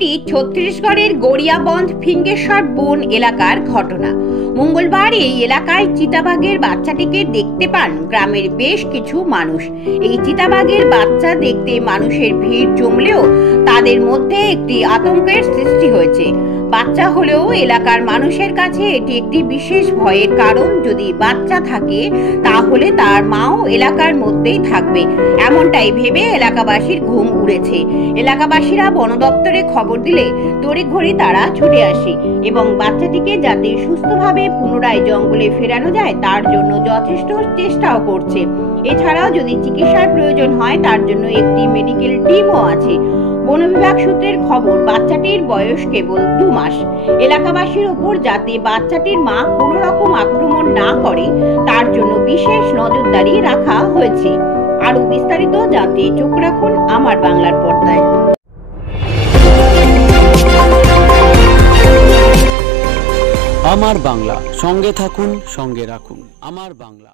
এটি ছত্তিশগড়ের গড়িয়াবন্ধ ফিঙ্গেশ্বর বন এলাকার ঘটনা। মঙ্গলবার এই এলাকায় চিতাবাঘের বাচ্চাটিকে দেখতে পান গ্রামের বেশ কিছু মানুষ। এই চিতাবাঘের বাচ্চা দেখতে মানুষের ভিড় জমলেও তাদের মধ্যে একটি আতঙ্কের সৃষ্টি হয়েছে। বাচ্চা হলেও এলাকার মানুষের কাছে এটি একটি বিশেষ ভয়ের কারণ। যদি বাচ্চা থাকে তাহলে তার মাও এলাকার মধ্যেই থাকবে, এমনটাই ভেবে এলাকাবাসীর ঘুম উড়েছে। এলাকাবাসীরা বন দপ্তরে খবর দিলে তড়িঘড়ি তারা ছুটে আসে এবং বাচ্চাটিকে যাতে সুস্থভাবে পুনরায় জঙ্গলে ফেরানো যায় তার জন্য যথেষ্ট চেষ্টাও করছে। এছাড়াও যদি চিকিৎসার প্রয়োজন হয় তার জন্য একটি মেডিকেল টিমও আছে। বন বিভাগ সূত্রের খবর, বাচ্চাটির বয়স কেবল 2 মাস। এলাকাবাসীর ওপর যাতে বাচ্চাটির মা কোনো রকম আক্রমণ না করে তার জন্য বিশেষ নজরদারি রাখা হয়েছে। আরো বিস্তারিত জানতে চোখ রাখুন আমার বাংলার পর্দায়। আমার বাংলা, সঙ্গে থাকুন, সঙ্গে রাখুন আমার বাংলা।